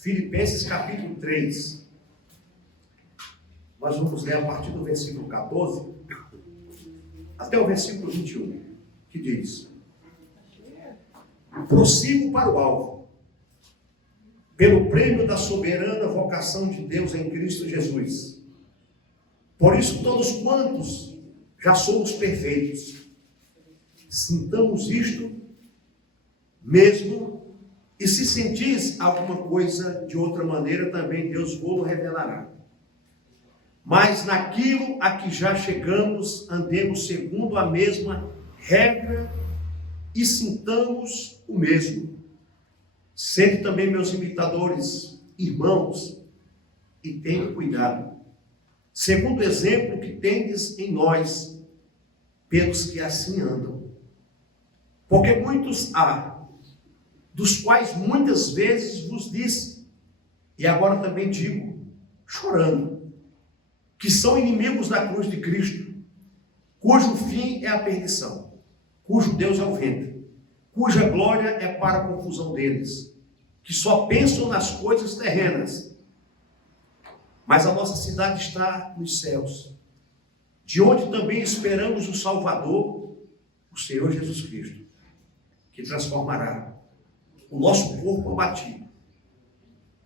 Filipenses capítulo 3. Nós vamos ler a partir do versículo 14 até o versículo 21, que diz: prossigo para o alvo, pelo prêmio da soberana vocação de Deus em Cristo Jesus. Por isso, todos quantos já somos perfeitos, sintamos isto mesmo, e se sentis alguma coisa de outra maneira, também Deus vos revelará. Mas naquilo a que já chegamos, andemos segundo a mesma regra e sintamos o mesmo. Sede também meus imitadores, irmãos, e tenham cuidado, segundo o exemplo que tendes em nós, pelos que assim andam. Porque muitos há, dos quais muitas vezes vos disse, e agora também digo, chorando, que são inimigos da cruz de Cristo, cujo fim é a perdição, cujo Deus é o ventre, cuja glória é para a confusão deles, que só pensam nas coisas terrenas. Mas a nossa cidade está nos céus, de onde também esperamos o Salvador, o Senhor Jesus Cristo, que transformará o nosso corpo abatido,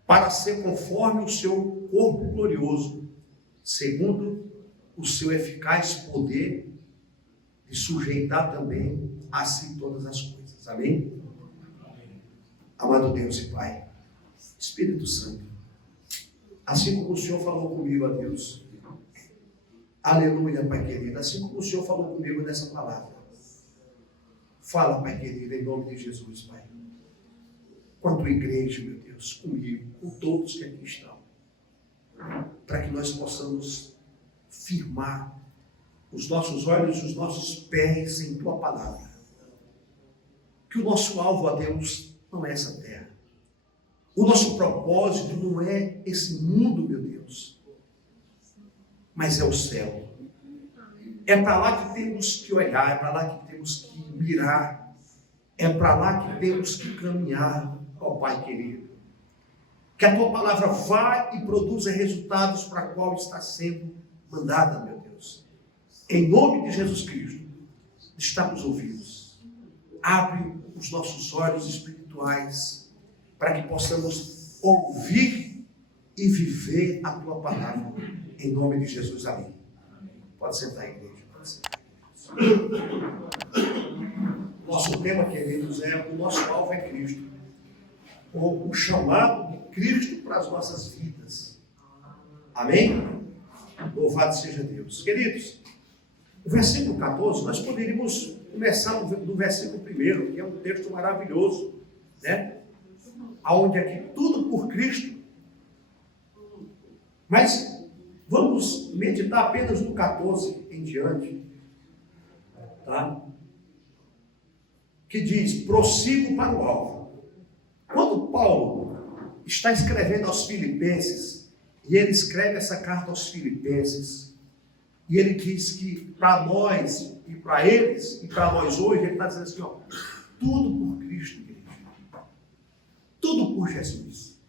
para ser conforme o seu corpo glorioso, segundo o seu eficaz poder, de sujeitar também a si todas as coisas. Amém? Amado Deus e Pai, Espírito Santo, assim como o Senhor falou comigo, a Deus, aleluia, Pai querido, assim como o Senhor falou comigo nessa palavra, fala, Pai querido, em nome de Jesus, Pai, com a tua igreja, meu Deus, comigo, com todos que aqui estão, para que nós possamos firmar os nossos olhos e os nossos pés em tua palavra. Que o nosso alvo, a Deus, não é essa terra. O nosso propósito não é esse mundo, meu Deus, mas é o céu. É para lá que temos que olhar, é para lá que temos que mirar, é para lá que temos que caminhar, ó Pai querido. Que a tua palavra vá e produza resultados para a qual está sendo mandada, meu Deus. Em nome de Jesus Cristo, estamos ouvidos. Abre os nossos olhos espirituais para que possamos ouvir e viver a tua palavra. Em nome de Jesus, amém. Pode sentar, igreja. Pode sentar. Nosso tema, queridos, o nosso alvo é Cristo. Ou o chamado de Cristo para as nossas vidas. Amém? Louvado seja Deus. Queridos, o versículo 14, nós poderíamos começar do versículo 1, que é um texto maravilhoso, né? Onde aqui tudo por Cristo. Mas vamos meditar apenas no 14 em diante, tá? Que diz, prossigo para o alvo. Quando Paulo está escrevendo aos Filipenses, e ele escreve essa carta aos Filipenses, e ele diz que para nós, e para eles, e para nós hoje, ele está dizendo assim, ó, tudo por Cristo, igreja. Tudo por Jesus.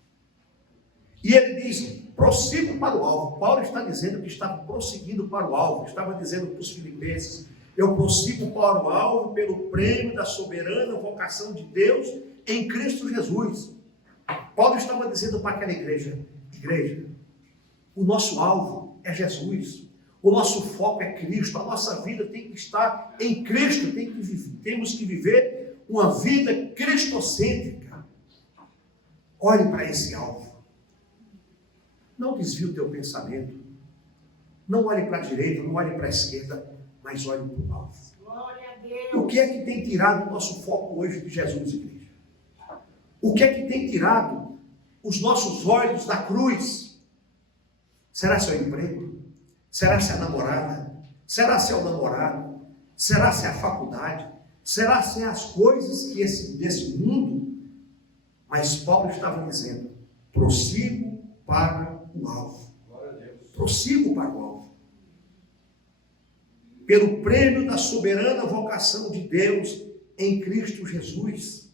E ele diz, prossigo para o alvo. Paulo está dizendo que estava prosseguindo para o alvo, estava dizendo para os Filipenses, eu prossigo para o alvo pelo prêmio da soberana vocação de Deus em Cristo Jesus. Paulo estava dizendo para aquela igreja, o nosso alvo é Jesus, o nosso foco é Cristo, a nossa vida tem que estar em Cristo, temos que viver uma vida cristocêntrica. Olhe para esse alvo, não desvie o teu pensamento, não olhe para a direita, não olhe para a esquerda, mas olhe para o alvo. Glória a Deus. O que é que tem tirado o nosso foco hoje de Jesus, igreja? O que é que tem tirado os nossos olhos da cruz? Será seu emprego? Será se a namorada? Será se é o namorado? Será se é a faculdade? Será se é as coisas que desse mundo? Mas Paulo estava dizendo, prossigo para o alvo. Prossigo para o alvo. Pelo prêmio da soberana vocação de Deus em Cristo Jesus.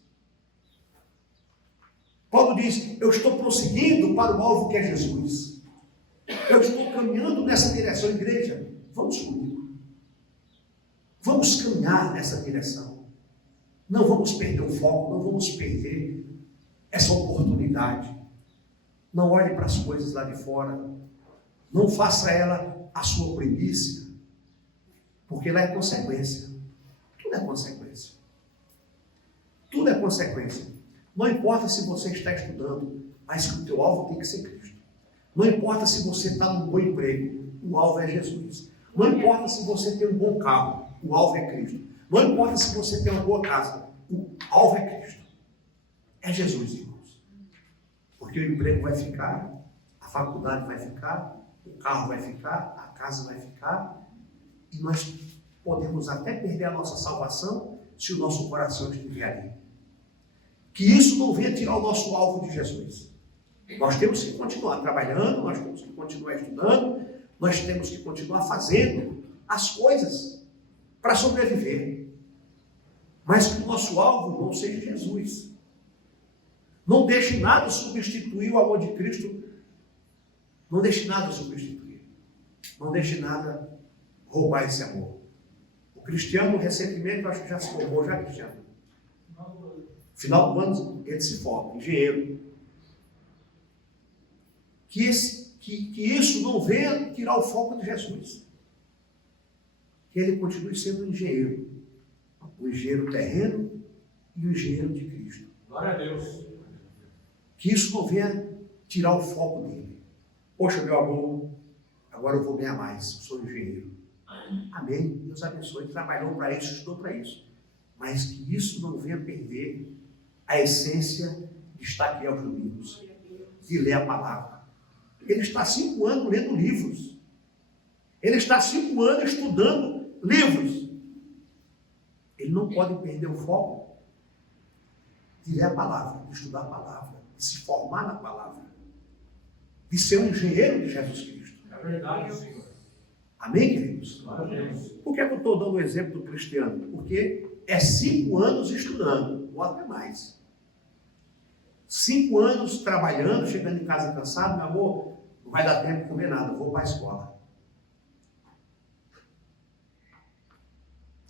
Paulo diz, eu estou prosseguindo para o alvo que é Jesus. Eu estou caminhando nessa direção, igreja. Vamos comigo. Vamos caminhar nessa direção. Não vamos perder o foco, não vamos perder essa oportunidade. Não olhe para as coisas lá de fora. Não faça ela a sua primícia. Porque lá é consequência. Tudo é consequência. Tudo é consequência. Não importa se você está estudando, mas que o teu alvo tem que ser Cristo. Não importa se você está num bom emprego, o alvo é Jesus. Não importa se você tem um bom carro, o alvo é Cristo. Não importa se você tem uma boa casa, o alvo é Cristo. É Jesus, irmãos. Porque o emprego vai ficar, a faculdade vai ficar, o carro vai ficar, a casa vai ficar, e nós podemos até perder a nossa salvação se o nosso coração estiver ali. Que isso não venha tirar o nosso alvo de Jesus. Nós temos que continuar trabalhando, nós temos que continuar estudando, nós temos que continuar fazendo as coisas para sobreviver. Mas que o nosso alvo não seja Jesus. Não deixe nada substituir o amor de Cristo. Não deixe nada substituir. Não deixe nada roubar esse amor. O cristiano, recentemente, eu acho que já se formou, já cristiano. Final do ano, ele se forma, engenheiro. Que isso não venha tirar o foco de Jesus. Que ele continue sendo um engenheiro. O engenheiro terreno e o engenheiro de Cristo. Glória a Deus. Que isso não venha tirar o foco dele. Poxa, meu amor, agora eu vou ganhar mais, sou engenheiro. Amém. Deus abençoe. Ele trabalhou para isso, estudou para isso. Mas que isso não venha perder a essência de estar aqui aos domingos, de ler a palavra. Ele está 5 anos lendo livros. Ele está 5 anos estudando livros. Ele não pode perder o foco de ler a palavra, de estudar a palavra, de se formar na palavra, de ser um engenheiro de Jesus Cristo. É verdade, Senhor. Amém, queridos? Por que eu estou dando o exemplo do cristiano? Porque é 5 anos estudando, ou até mais. 5 anos trabalhando, chegando em casa cansado, meu amor, não vai dar tempo de comer nada, eu vou para a escola.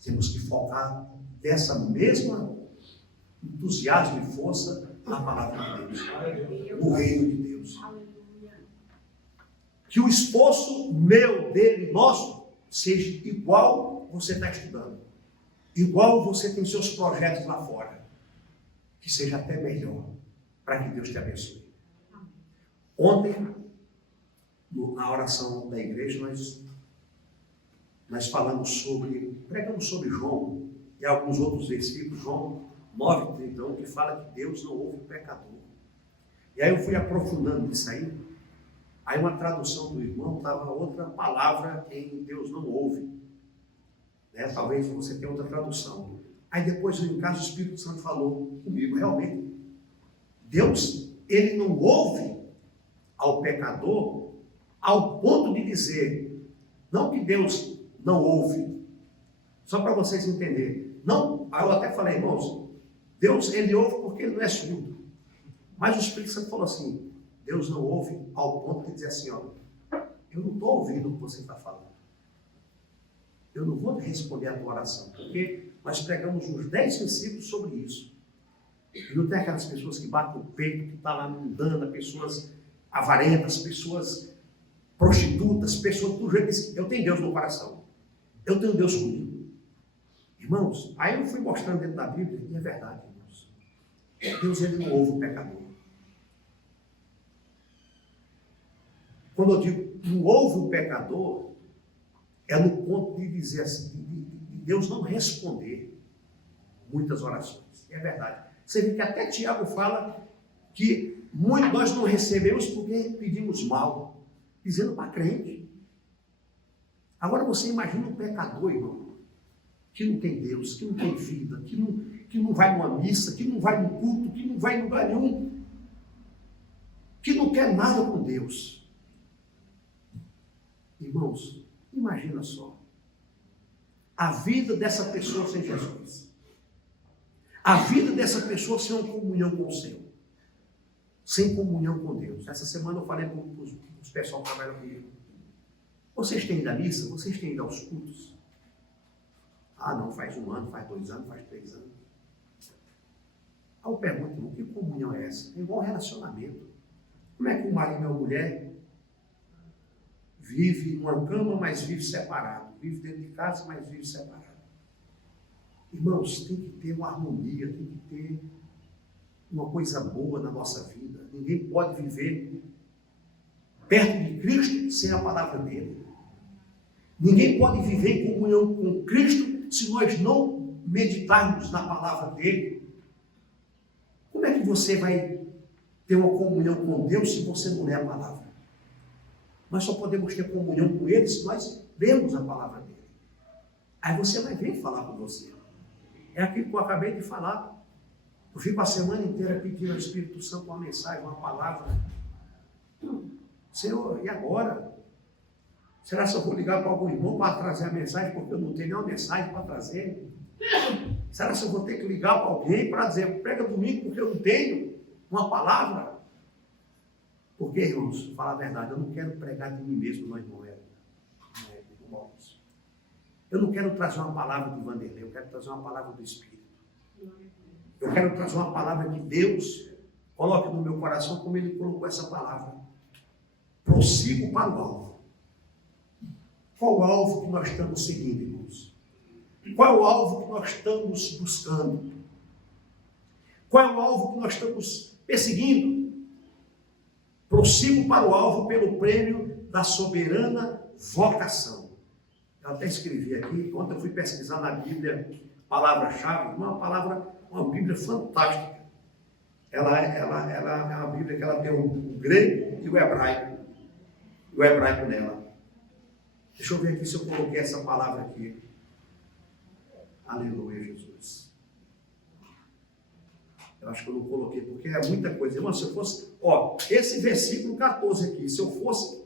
Temos que focar dessa mesma entusiasmo e força na palavra de Deus, no reino de Deus. Que o esforço meu, dele, nosso, seja igual você está estudando, igual você tem seus projetos lá fora, que seja até melhor, para que Deus te abençoe. Ontem, na oração da igreja, nós pregamos sobre João e alguns outros versículos, João 9:31, que fala que Deus não ouve o pecador. E aí eu fui aprofundando nisso aí. Aí uma tradução do irmão estava outra palavra em Deus não ouve. Né? Talvez você tenha outra tradução. Aí depois, em casa, o Espírito Santo falou comigo, realmente. Deus, ele não ouve ao pecador ao ponto de dizer, não que Deus não ouve, só para vocês entenderem. Não, aí eu até falei, irmãos, Deus, ele ouve porque ele não é surdo. Mas o Espírito Santo falou assim, Deus não ouve ao ponto de dizer assim, ó, eu não estou ouvindo o que você está falando. Eu não vou responder a tua oração, porque nós pregamos uns 10 versículos sobre isso. E não tem aquelas pessoas que batem o peito, que estão lá mundana, pessoas avarentas, pessoas prostitutas, pessoas do jeito que eu tenho Deus no coração. Eu tenho Deus comigo. Irmãos, aí eu fui mostrando dentro da Bíblia, e é verdade, irmãos. Deus, ele não ouve o pecador. Quando eu digo não ouve o pecador, é no ponto de dizer assim, de Deus não responder muitas orações. É verdade. Você vê que até Tiago fala que muito nós não recebemos porque pedimos mal, dizendo para crente. Agora você imagina um pecador, irmão, que não tem Deus, que não tem vida, que não vai numa missa, que não vai no culto, que não vai em lugar nenhum, que não quer nada com Deus. Irmãos, imagina só, a vida dessa pessoa sem Jesus, a vida dessa pessoa sem uma comunhão com o Senhor, sem comunhão com Deus. Essa semana eu falei para os pessoal que trabalham comigo. Vocês têm ido à missa? Vocês têm ido aos cultos? Ah, não, faz 1 ano, faz 2 anos, faz 3 anos. Aí eu pergunto, que comunhão é essa? É igual relacionamento. Como é que um marido e uma mulher vive numa cama, mas vive separado? Vive dentro de casa, mas vive separado. Irmãos, tem que ter uma harmonia, tem que ter uma coisa boa na nossa vida. Ninguém pode viver perto de Cristo sem a palavra dele. Ninguém pode viver em comunhão com Cristo se nós não meditarmos na palavra dele. Como é que você vai ter uma comunhão com Deus se você não lê a palavra? Nós só podemos ter comunhão com ele se nós lemos a palavra dele. Aí você vai vir falar com você. É aquilo que eu acabei de falar. Eu fico a semana inteira pedindo ao Espírito Santo uma mensagem, uma palavra. Senhor, e agora? Será que eu vou ligar para algum irmão para trazer a mensagem, porque eu não tenho nenhuma mensagem para trazer? Será que eu vou ter que ligar para alguém para dizer, prega domingo, porque eu não tenho uma palavra? Porque, irmãos, falar a verdade, eu não quero pregar de mim mesmo, nós não é. Eu não quero trazer uma palavra de Vanderlei, eu quero trazer uma palavra do Espírito. Eu quero trazer uma palavra que Deus coloque no meu coração como Ele colocou essa palavra. Prossigo para o alvo. Qual o alvo que nós estamos seguindo, irmãos? Qual é o alvo que nós estamos buscando? Qual é o alvo que nós estamos perseguindo? Prossigo para o alvo pelo prêmio da soberana vocação. Eu até escrevi aqui, ontem eu fui pesquisar na Bíblia, palavra-chave, uma Bíblia fantástica. Ela é uma Bíblia que ela tem o grego e o hebraico nela. Deixa eu ver aqui se eu coloquei essa palavra aqui. Aleluia, Jesus. Eu acho que eu não coloquei, porque é muita coisa. Irmão, se eu fosse, esse versículo 14 aqui, se eu fosse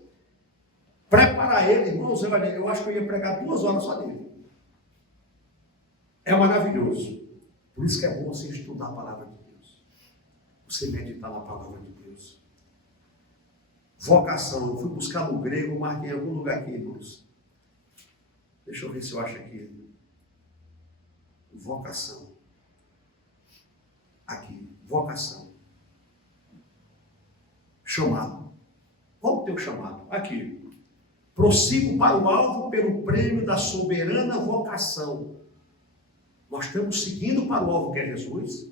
preparar ele, irmãos, eu acho que eu ia pregar 2 horas só dele. É maravilhoso. Por isso que é bom você estudar a palavra de Deus. Você meditar na palavra de Deus. Vocação. Eu fui buscar no grego, marquei em algum lugar aqui, irmãos. Deixa eu ver se eu acho aqui. Vocação. Aqui. Vocação. Chamado. Qual o teu chamado? Aqui. Prossigo para o alvo pelo prêmio da soberana vocação. Nós estamos seguindo para o alvo que é Jesus,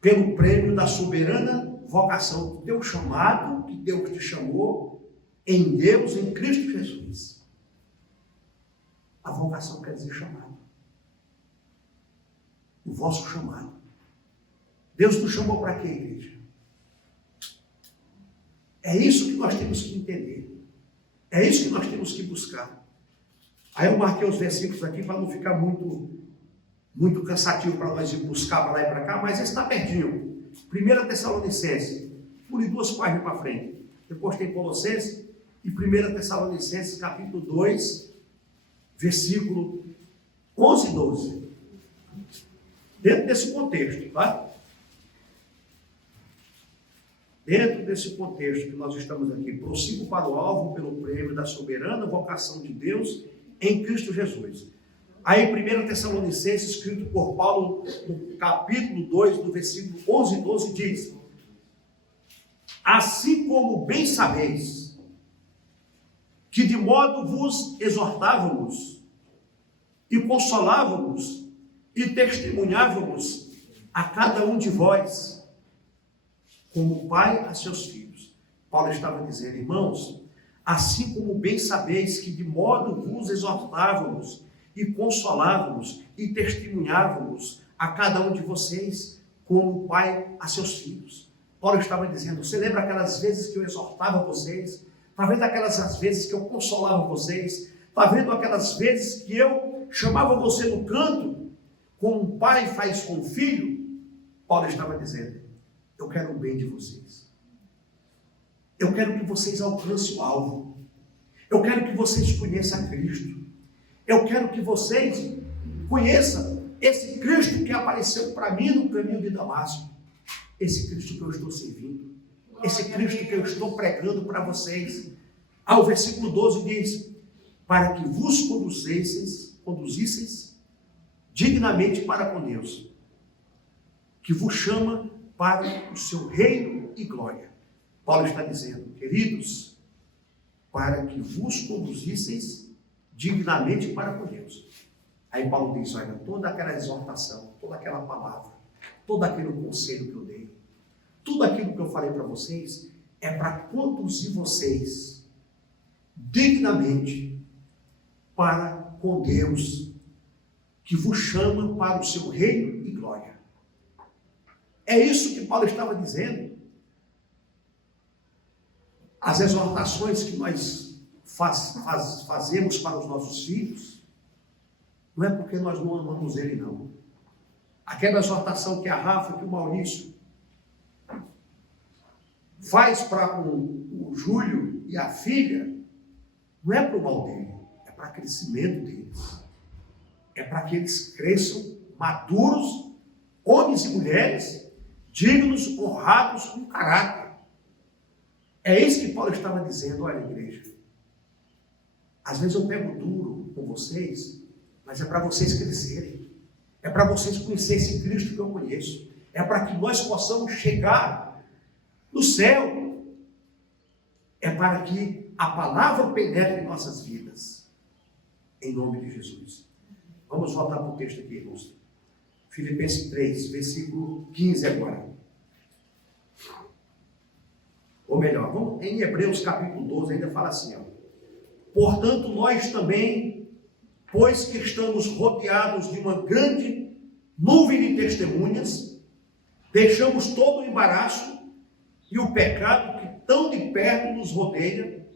pelo prêmio da soberana vocação, o teu chamado, que Deus te chamou, em Deus, em Cristo Jesus. A vocação quer dizer chamado. O vosso chamado. Deus nos chamou para quê, igreja? É isso que nós temos que entender. É isso que nós temos que buscar. Aí eu marquei os versículos aqui para não ficar muito cansativo para nós ir buscar para lá e para cá, mas esse está pertinho. 1 Tessalonicenses, pule 2 páginas para frente. Depois tem Colossenses e 1 Tessalonicenses, capítulo 2, versículo 11 e 12. Dentro desse contexto, tá? Dentro desse contexto que nós estamos aqui, prossigo para o alvo pelo prêmio da soberana vocação de Deus em Cristo Jesus. Aí, 1 Tessalonicenses, escrito por Paulo, no capítulo 2, no versículo 11 e 12, diz: assim como bem sabeis, que de modo vos exortávamos, e consolávamos, e testemunhávamos a cada um de vós, como pai a seus filhos. Paulo estava dizendo, irmãos, assim como bem sabeis que de modo vos exortávamos, e consolávamos e testemunhávamos a cada um de vocês como pai a seus filhos. Paulo estava dizendo, você lembra aquelas vezes que eu exortava vocês? Está vendo aquelas vezes que eu consolava vocês? Está vendo aquelas vezes que eu chamava você no canto, como um pai faz com o filho? Paulo estava dizendo, eu quero o bem de vocês. Eu quero que vocês alcancem o alvo. Eu quero que vocês conheçam a Cristo. Eu quero que vocês conheçam esse Cristo que apareceu para mim no caminho de Damasco. esse Cristo que eu estou servindo, esse Cristo que eu estou pregando para vocês. O versículo 12 diz: para que vos conduzisseis dignamente para com Deus, que vos chama para o seu reino e glória. Paulo está dizendo, queridos, para que vos conduzisseis dignamente para com Deus. Aí Paulo diz, olha, toda aquela exortação, toda aquela palavra, todo aquele conselho que eu dei, tudo aquilo que eu falei para vocês, é para conduzir vocês dignamente para com Deus, que vos chama para o seu reino e glória. É isso que Paulo estava dizendo. As exortações que nós fazemos para os nossos filhos, não é porque nós não amamos ele, não. Aquela exortação que a Rafa, que o Maurício faz para o Júlio e a filha, não é para o mal dele, é para o crescimento deles. É para que eles cresçam maduros, homens e mulheres, dignos, honrados, com caráter. É isso que Paulo estava dizendo, olha, igreja. Às vezes eu pego duro com vocês, mas é para vocês crescerem. É para vocês conhecerem esse Cristo que eu conheço. É para que nós possamos chegar no céu. É para que a palavra penetre em nossas vidas. Em nome de Jesus. Vamos voltar para o texto aqui, irmãos. Filipenses 3, versículo 15 agora. Ou melhor, vamos, em Hebreus capítulo 12 ainda fala assim, ó. Portanto, nós também, pois que estamos rodeados de uma grande nuvem de testemunhas, deixamos todo o embaraço e o pecado que tão de perto nos rodeia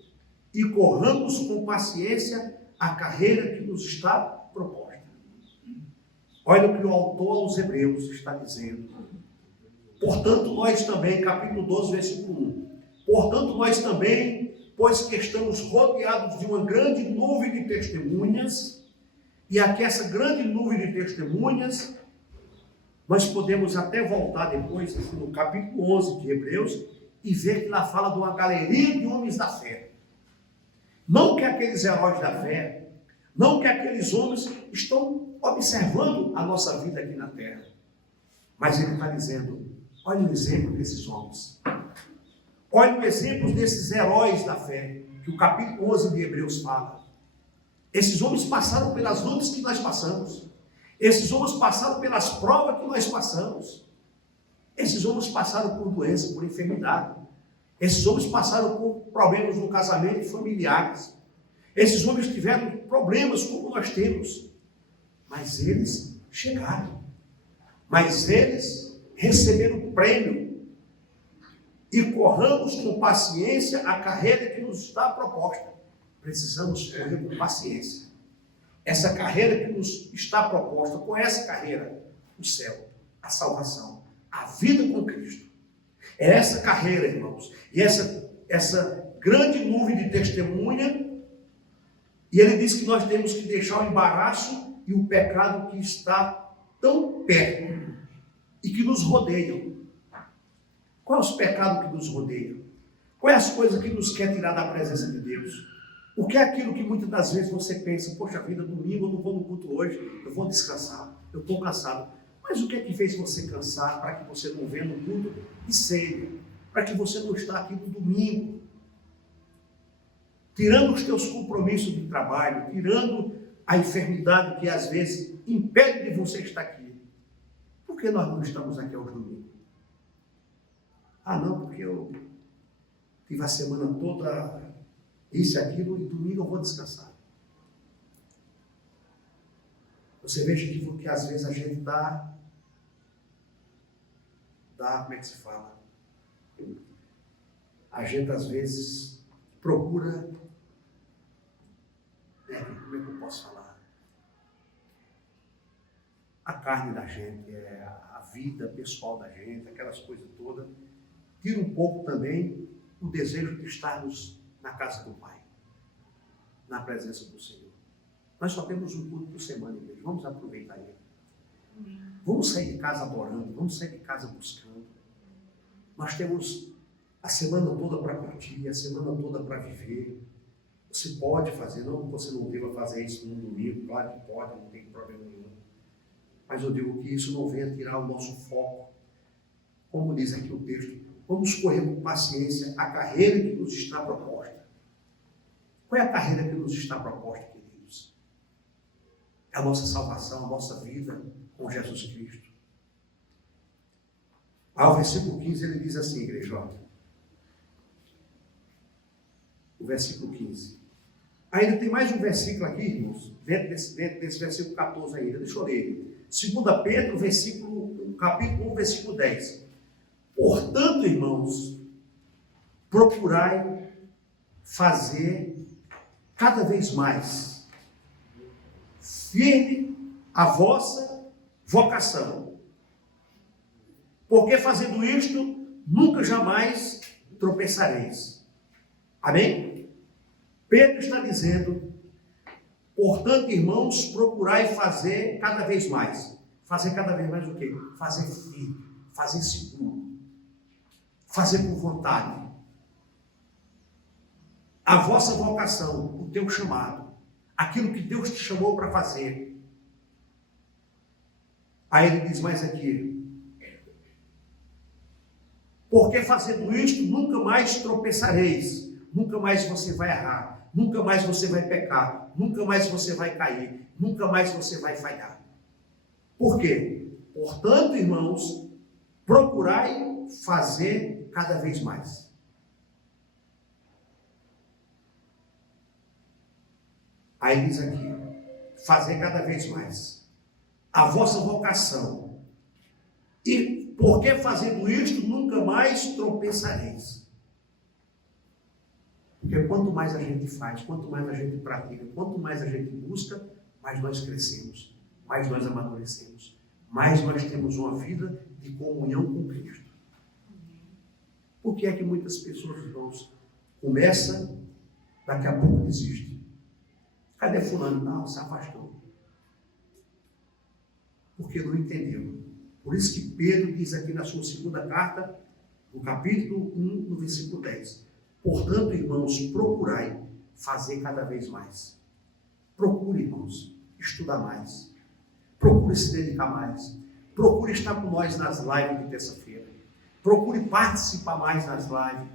e corramos com paciência a carreira que nos está proposta. Olha o que o autor aos Hebreus está dizendo. Portanto, nós também, capítulo 12, versículo 1. Portanto, nós também, pois que estamos rodeados de uma grande nuvem de testemunhas, e aqui essa grande nuvem de testemunhas, nós podemos até voltar depois, no capítulo 11 de Hebreus, e ver que lá fala de uma galeria de homens da fé. Não que aqueles heróis da fé, não que aqueles homens estão observando a nossa vida aqui na terra, mas ele está dizendo, olha o exemplo desses homens. Olha o exemplo desses heróis da fé, que o capítulo 11 de Hebreus fala. Esses homens passaram pelas lutas que nós passamos. Esses homens passaram pelas provas que nós passamos. Esses homens passaram por doença, por enfermidade. Esses homens passaram por problemas no casamento e familiares. Esses homens tiveram problemas como nós temos. Mas eles chegaram. Mas eles receberam o prêmio. E corramos com paciência a carreira que nos está proposta. Precisamos correr com paciência. Essa carreira que nos está proposta, com essa carreira, o céu, a salvação, a vida com Cristo. É essa carreira, irmãos, e essa grande nuvem de testemunha, e ele diz que nós temos que deixar o embaraço e o pecado que está tão perto e que nos rodeiam. Quais os pecados que nos rodeiam? Quais as coisas que nos quer tirar da presença de Deus? O que é aquilo que muitas das vezes você pensa, poxa vida, domingo eu não vou no culto hoje, eu vou descansar, eu estou cansado. Mas o que é que fez você cansar para que você não venha no culto e ceia? Para que você não está aqui no domingo? Tirando os teus compromissos de trabalho, tirando a enfermidade que às vezes impede de você estar aqui. Por que nós não estamos aqui aos domingos? Ah, não, porque eu tive a semana toda isso e aquilo, e domingo eu vou descansar. Você veja que às vezes a gente dá, como é que se fala? A gente às vezes procura, como é que eu posso falar? A carne da gente, a vida pessoal da gente, aquelas coisas todas. Tira um pouco também o desejo de estarmos na casa do Pai, na presença do Senhor. Nós só temos um culto por semana, igreja. Vamos aproveitar ele. Vamos sair de casa adorando, vamos sair de casa buscando. Nós temos a semana toda para curtir, a semana toda para viver. Você pode fazer, não que você não deva fazer isso num domingo, claro que pode, não tem problema nenhum. Mas eu digo que isso não venha tirar o nosso foco. Como diz aqui o texto, vamos correr com paciência a carreira que nos está proposta. Qual é a carreira que nos está proposta, queridos? É a nossa salvação, a nossa vida com Jesus Cristo. Ao versículo 15 ele diz assim, igreja, ó. O versículo 15. Ainda tem mais um versículo aqui, irmãos, dentro desse versículo 14 ainda. Deixa eu ler. 2 Pedro, capítulo 1, versículo 10. Portanto, irmãos, procurai fazer cada vez mais firme a vossa vocação. Porque fazendo isto, nunca jamais tropeçareis. Amém? Pedro está dizendo, portanto, irmãos, procurai fazer cada vez mais. Fazer cada vez mais o quê? Fazer firme, fazer seguro, fazer com vontade. A vossa vocação, o teu chamado, aquilo que Deus te chamou para fazer. Aí ele diz mais aqui, porque fazendo isto, nunca mais tropeçareis, nunca mais você vai errar, nunca mais você vai pecar, nunca mais você vai cair, nunca mais você vai falhar. Por quê? Portanto, irmãos, procurai fazer cada vez mais. Aí diz aqui, fazer cada vez mais. A vossa vocação. E porque fazendo isto, nunca mais tropeçareis. Porque quanto mais a gente faz, quanto mais a gente pratica, quanto mais a gente busca, mais nós crescemos, mais nós amadurecemos, mais nós temos uma vida de comunhão com Cristo. Por que é que muitas pessoas, irmãos, começam, daqui a pouco desistem? Cadê fulano? Não, se afastou. Porque não entendeu. Por isso que Pedro diz aqui na sua segunda carta, no capítulo 1, no versículo 10. Portanto, irmãos, procurai fazer cada vez mais. Procure, irmãos, estudar mais. Procure se dedicar mais. Procure estar com nós nas lives de terça-feira. Procure participar mais nas lives.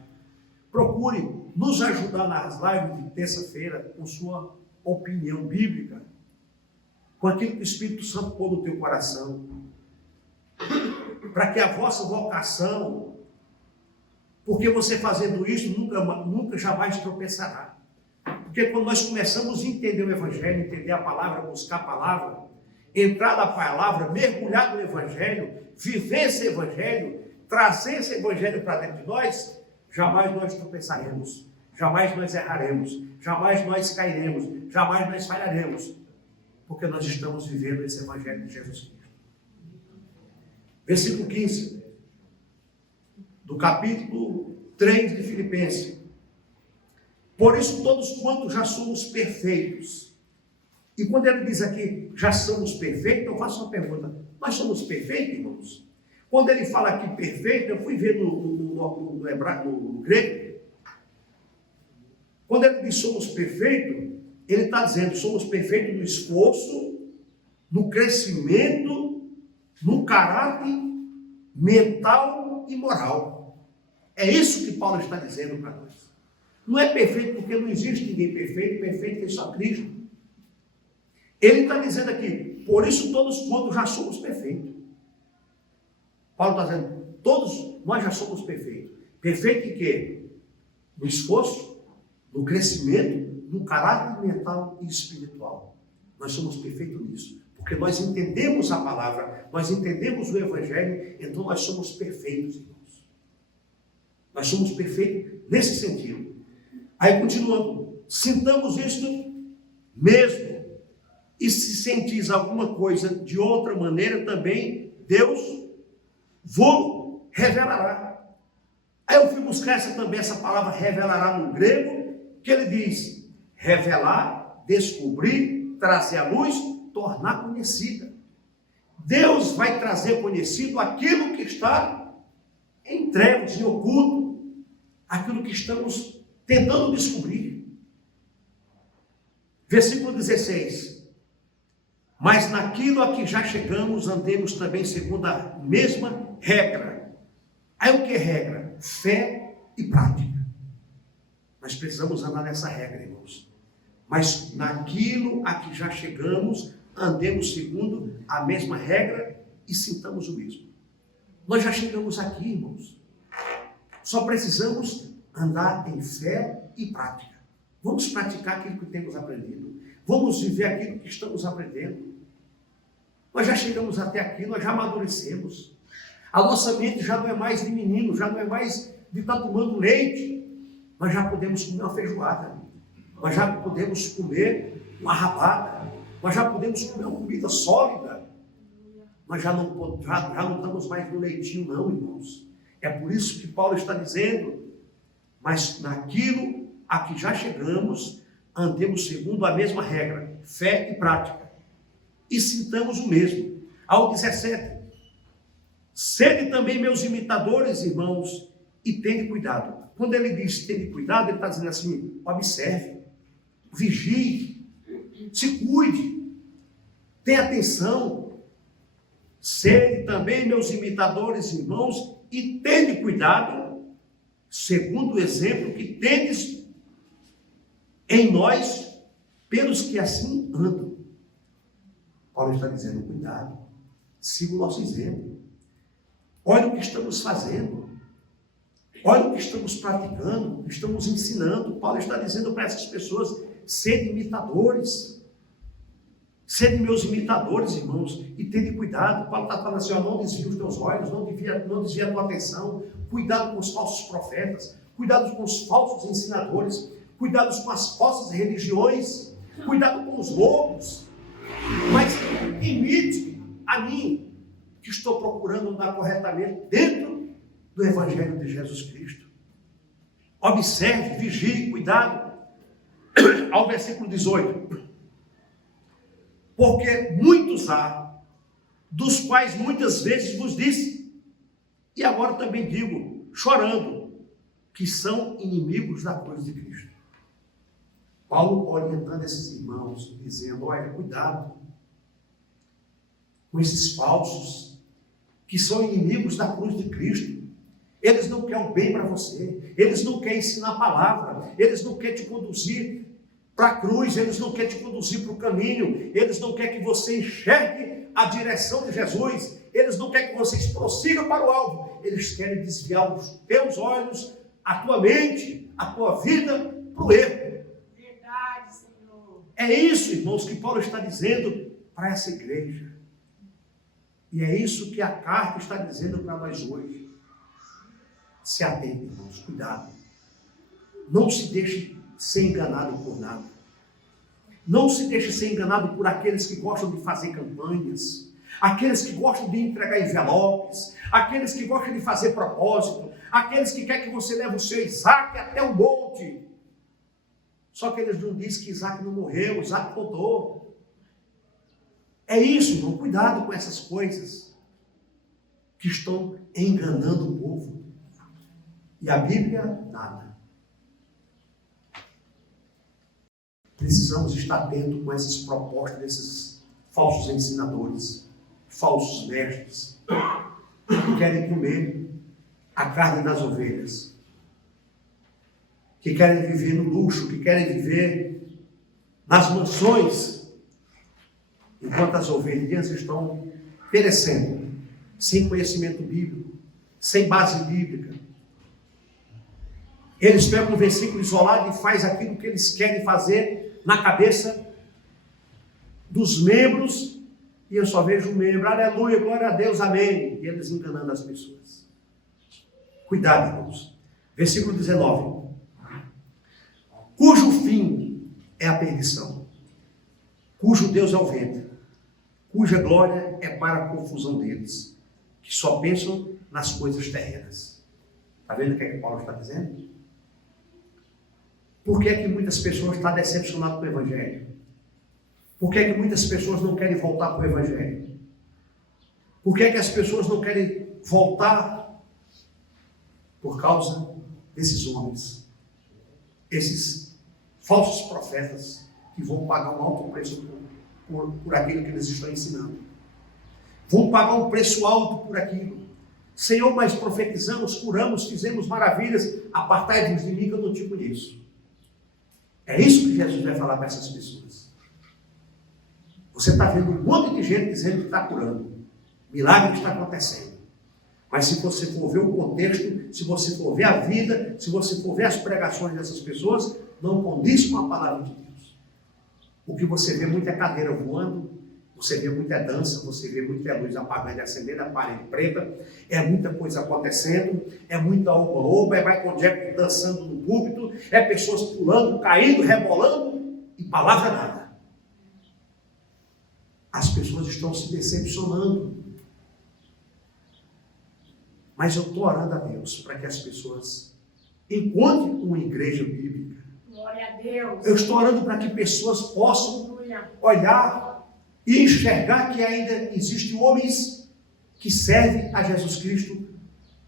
Procure nos ajudar nas lives de terça-feira com sua opinião bíblica, com aquilo que o Espírito Santo pôs no teu coração, para que a vossa vocação, porque você fazendo isso, nunca jamais tropeçará. Porque quando nós começamos a entender o Evangelho, entender a palavra, buscar a palavra, entrar na palavra, mergulhar no Evangelho, viver esse Evangelho, trazer esse Evangelho para dentro de nós, jamais nós tropeçaremos, jamais nós erraremos, jamais nós cairemos, jamais nós falharemos, porque nós estamos vivendo esse Evangelho de Jesus Cristo. Versículo 15, do capítulo 3 de Filipenses. Por isso, todos quantos já somos perfeitos. E quando ele diz aqui, já somos perfeitos, eu faço uma pergunta: nós somos perfeitos, irmãos? Quando ele fala aqui perfeito, eu fui ver no hebraico, no grego. Quando ele diz somos perfeitos, ele está dizendo somos perfeitos no esforço, no crescimento, no caráter mental e moral. É isso que Paulo está dizendo para nós. Não é perfeito porque não existe ninguém perfeito, perfeito é só Cristo. Ele está dizendo aqui, por isso todos quantos já somos perfeitos. Paulo está dizendo, todos nós já somos perfeitos. Perfeito em quê? No esforço, no crescimento, no caráter mental e espiritual. Nós somos perfeitos nisso. Porque nós entendemos a palavra, nós entendemos o Evangelho, então nós somos perfeitos, irmãos. Nós somos perfeitos nesse sentido. Aí continuando, sintamos isto mesmo. E se sentis alguma coisa de outra maneira, também Deus vos revelará. Aí eu fui buscar essa palavra revelará no grego, que ele diz revelar, descobrir, trazer à luz, tornar conhecida. Deus vai trazer conhecido aquilo que está em trevas, em oculto, aquilo que estamos tentando descobrir. Versículo 16. Mas naquilo a que já chegamos, andemos também segundo a mesma regra. Aí o que é regra? Fé e prática. Nós precisamos andar nessa regra, irmãos. Mas naquilo a que já chegamos, andemos segundo a mesma regra e sintamos o mesmo. Nós já chegamos aqui, irmãos. Só precisamos andar em fé e prática. Vamos praticar aquilo que temos aprendido. Vamos viver aquilo que estamos aprendendo. Nós já chegamos até aqui, nós já amadurecemos. A nossa mente já não é mais de menino, já não é mais de estar tomando leite. Nós já podemos comer uma feijoada. Nós já podemos comer uma rabada. Nós já podemos comer uma comida sólida. Nós já não estamos mais no leitinho, não, irmãos. É por isso que Paulo está dizendo, mas naquilo a que já chegamos, andemos segundo a mesma regra, fé e prática, e sintamos o mesmo. Ao 17, sede também meus imitadores, irmãos, e tende cuidado. Quando ele diz tende cuidado, ele está dizendo assim, observe, vigie, se cuide, tenha atenção. Sede também meus imitadores, irmãos, e tende cuidado, segundo o exemplo que tendes em nós, pelos que assim andam. Paulo está dizendo, cuidado, siga o nosso exemplo. Olha o que estamos fazendo. Olha o que estamos praticando, estamos ensinando. Paulo está dizendo para essas pessoas, sede imitadores. Sede meus imitadores, irmãos, e tende cuidado. Paulo está falando assim, ó, não desvie os teus olhos, não desvie a tua atenção. Cuidado com os falsos profetas, cuidado com os falsos ensinadores, cuidado com as falsas religiões, cuidado com os lobos. Mas imite a mim, que estou procurando andar corretamente dentro do Evangelho de Jesus Cristo. Observe, vigie, cuidado. Ao versículo 18. Porque muitos há, dos quais muitas vezes vos disse, e agora também digo, chorando, que são inimigos da cruz de Cristo. Paulo orientando esses irmãos, dizendo, olha, cuidado com esses falsos, que são inimigos da cruz de Cristo. Eles não querem o bem para você, eles não querem ensinar a palavra, eles não querem te conduzir para a cruz, eles não querem te conduzir para o caminho, eles não querem que você enxergue a direção de Jesus, eles não querem que você prossiga para o alvo, eles querem desviar os teus olhos, a tua mente, a tua vida para o erro. Verdade, Senhor. É isso, irmãos, que Paulo está dizendo para essa igreja. E é isso que a carta está dizendo para nós hoje. Se atente, irmãos, cuidado. Não se deixe ser enganado por nada. Não se deixe ser enganado por aqueles que gostam de fazer campanhas, aqueles que gostam de entregar envelopes, aqueles que gostam de fazer propósito, aqueles que querem que você leve o seu Isaac até o monte. Só que eles não dizem que Isaac não morreu, Isaac voltou. É isso, irmão, cuidado com essas coisas que estão enganando o povo. E a Bíblia, nada. Precisamos estar atentos com essas propostas desses falsos ensinadores, falsos mestres, que querem comer a carne das ovelhas, que querem viver no luxo, que querem viver nas mansões, enquanto as ovelhinhas estão perecendo, sem conhecimento bíblico, sem base bíblica. Eles pegam um versículo isolado e fazem aquilo que eles querem fazer na cabeça dos membros, e eu só vejo um membro, aleluia, glória a Deus, amém, e eles enganando as pessoas. Cuidado, irmãos. Versículo 19. Cujo fim é a perdição, cujo Deus é o ventre, cuja glória é para a confusão deles, que só pensam nas coisas terrenas. Está vendo o que é que Paulo está dizendo? Por que é que muitas pessoas estão decepcionadas com o Evangelho? Por que é que muitas pessoas não querem voltar para o Evangelho? Por que é que as pessoas não querem voltar por causa desses homens, esses falsos profetas que vão pagar um alto preço por aquilo que eles estão ensinando. Vão pagar um preço alto por aquilo. Senhor, mas profetizamos, curamos, fizemos maravilhas, apartai-vos de mim que eu não te conheço. É isso que Jesus vai falar para essas pessoas. Você está vendo um monte de gente dizendo que está curando. Milagre está acontecendo. Mas se você for ver o contexto, se você for ver a vida, se você for ver as pregações dessas pessoas, não condiz com a palavra de Deus. O que você vê muita cadeira voando, você vê muita dança, você vê muita luz apagando e acendendo, a parede preta, é muita coisa acontecendo, é muita oba-oba, é Michael Jackson dançando no púlpito, é pessoas pulando, caindo, rebolando, e palavra nada. As pessoas estão se decepcionando. Mas eu estou orando a Deus para que as pessoas encontrem uma igreja bíblica. Glória a Deus. Eu estou orando para que pessoas possam olhar e enxergar que ainda existem homens que servem a Jesus Cristo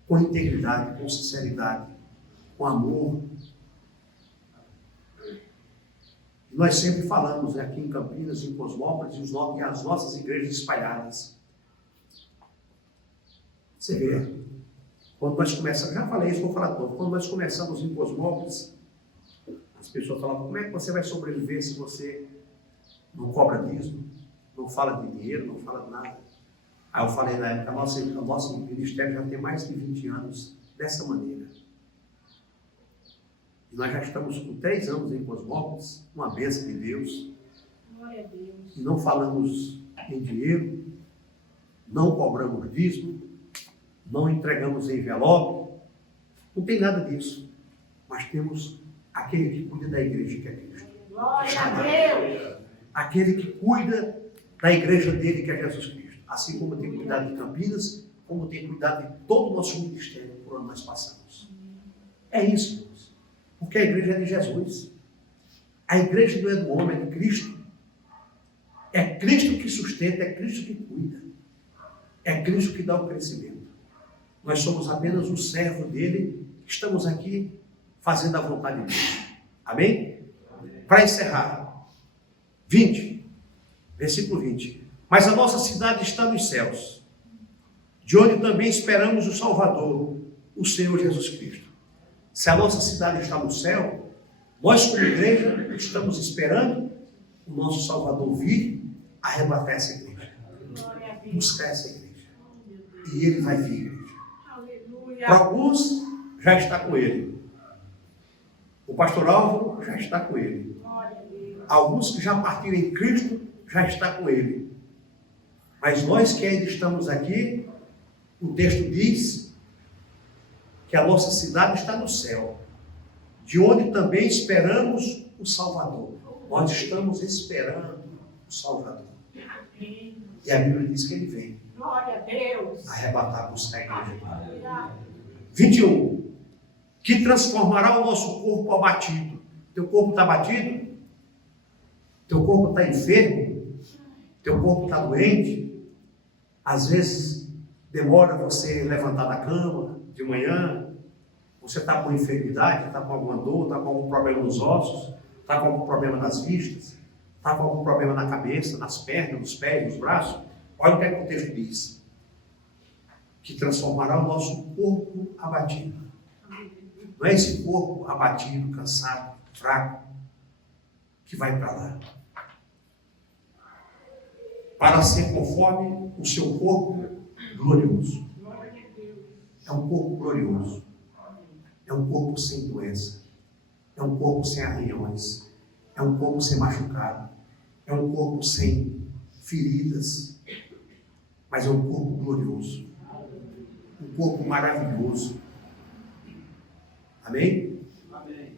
com integridade, com sinceridade, com amor. Nós sempre falamos aqui em Campinas, em Cosmópolis, e as nossas igrejas espalhadas. Você vê, quando nós começamos, já falei isso, vou falar todo, quando nós começamos em Cosmópolis, as pessoas falavam, como é que você vai sobreviver se você não cobra dízimo, não fala de dinheiro, não fala de nada? Aí eu falei na época, o nosso ministério já tem mais de 20 anos dessa maneira. E nós já estamos com 3 anos em Cosmópolis, uma bênção de Deus. Glória a Deus. E não falamos em dinheiro, não cobramos dízimo, não entregamos envelope, não tem nada disso. Mas temos aquele que cuida da igreja, que é Cristo. Glória a Deus. Aquele que cuida da igreja dele, que é Jesus Cristo. Assim como tem cuidado de Campinas, como tem cuidado de todo o nosso ministério por onde nós passamos. É isso, irmãos. Porque a igreja é de Jesus. A igreja não é do homem, é de Cristo. É Cristo que sustenta, é Cristo que cuida. É Cristo que dá o crescimento. Nós somos apenas um servo dele, estamos aqui fazendo a vontade de Deus. Amém? Para encerrar, 20, versículo 20. Mas a nossa cidade está nos céus, de onde também esperamos o Salvador, o Senhor Jesus Cristo. Se a nossa cidade está no céu, nós como igreja estamos esperando o nosso Salvador vir arrebatar essa igreja, buscar essa igreja. E ele vai vir, igreja. Para alguns, já está com ele. O pastor Álvaro já está com ele. Alguns que já partiram em Cristo, já está com ele. Mas nós que ainda estamos aqui, o texto diz que a nossa cidade está no céu, de onde também esperamos o Salvador. Nós estamos esperando o Salvador. E a Bíblia diz que ele vem. Glória a Deus. Arrebatar, buscar a igreja. 21. Que transformará o nosso corpo abatido. Teu corpo está abatido? Teu corpo está enfermo? Teu corpo está doente? Às vezes demora você levantar da cama de manhã. Você está com enfermidade, está com alguma dor, está com algum problema nos ossos, está com algum problema nas vistas, está com algum problema na cabeça, nas pernas, nos pés, nos braços. Olha o que o texto diz. Que transformará o nosso corpo abatido. Não é esse corpo abatido, cansado, fraco, que vai para lá. Para ser conforme o seu corpo glorioso. É um corpo glorioso. É um corpo sem doença. É um corpo sem arranhões. É um corpo sem machucado. É um corpo sem feridas. Mas é um corpo glorioso. Um corpo maravilhoso. Amém? Amém.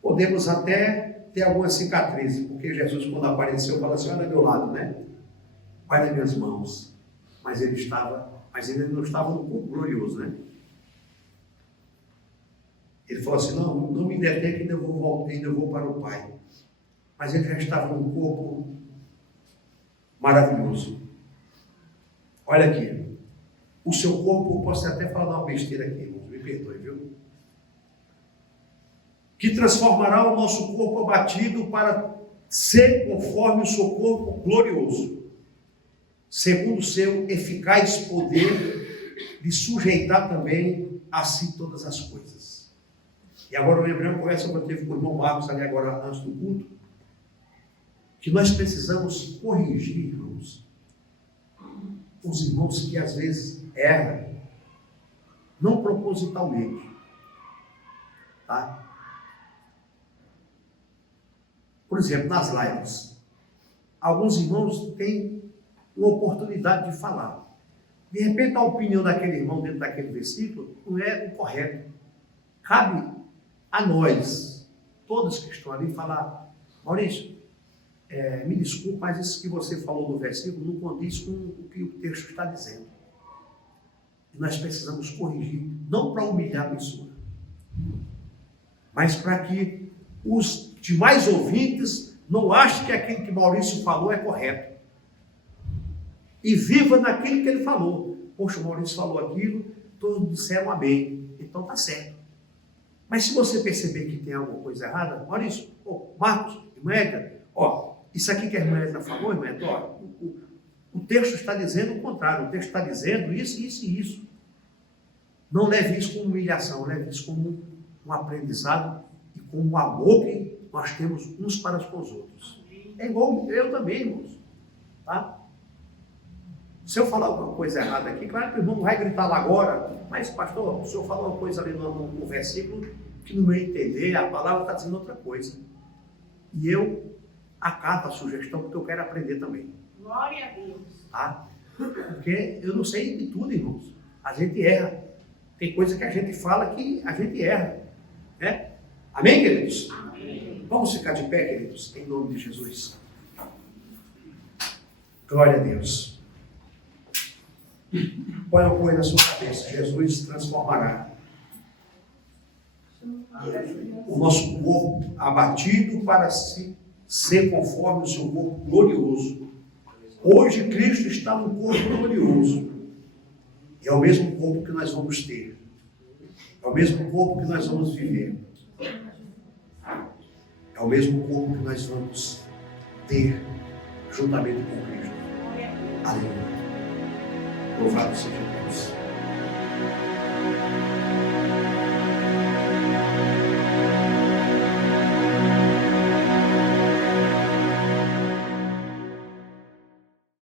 Podemos até ter algumas cicatrizes, porque Jesus, quando apareceu, falou assim: olha do meu lado, né? Olha nas minhas mãos. Mas ele não estava no corpo glorioso, né? Ele falou assim: não me detém que ainda vou para o Pai. Mas ele já estava num corpo maravilhoso. Olha aqui. o seu corpo, eu posso até falar uma besteira aqui, irmãos, me perdoe, viu? Que transformará o nosso corpo abatido para ser conforme o seu corpo glorioso, segundo o seu eficaz poder de sujeitar também a si todas as coisas. E agora eu lembrei uma conversa que eu tive com o irmão Marcos ali agora antes do culto, que nós precisamos corrigir, irmãos, os irmãos que às vezes erram, não propositalmente, tá? Por exemplo, nas lives, alguns irmãos têm uma oportunidade de falar. De repente, a opinião daquele irmão dentro daquele versículo não é o correto. Cabe a nós, todos que estão ali, falar: Maurício, me desculpe, mas isso que você falou no versículo não condiz com o que o texto está dizendo. E nós precisamos corrigir, não para humilhar a pessoa, mas para que os demais ouvintes não achem que aquilo que Maurício falou é correto. E viva naquilo que ele falou. Poxa, o Maurício falou aquilo, todos disseram amém. Então está certo. Mas se você perceber que tem alguma coisa errada, Maurício, Marcos, irmã Edna, isso aqui que a irmã Edna falou, irmã Edna, o texto está dizendo o contrário. O texto está dizendo isso, isso e isso. Não leve isso como humilhação, leve isso como um aprendizado e como um amor que nós temos uns para com os outros. É igual eu também, irmãos. Tá? Se eu falar alguma coisa errada aqui, claro que o irmão não vai gritar lá agora, mas pastor, o senhor falou uma coisa ali no versículo que no meu entender a palavra está dizendo outra coisa. E eu acato a sugestão porque eu quero aprender também. Glória a Deus. Tá? Porque eu não sei de tudo, irmãos. A gente erra. Tem coisa que a gente fala que a gente erra. Né? Amém, queridos? Amém. Vamos ficar de pé, queridos, em nome de Jesus. Glória a Deus. Põe uma coisa na sua cabeça: Jesus transformará o nosso corpo abatido para ser conforme o seu corpo glorioso. Hoje Cristo está no corpo glorioso. E é o mesmo corpo que nós vamos ter. É o mesmo corpo que nós vamos viver. É o mesmo corpo que nós vamos ter juntamente com Cristo. Aleluia. Louvado seja Deus.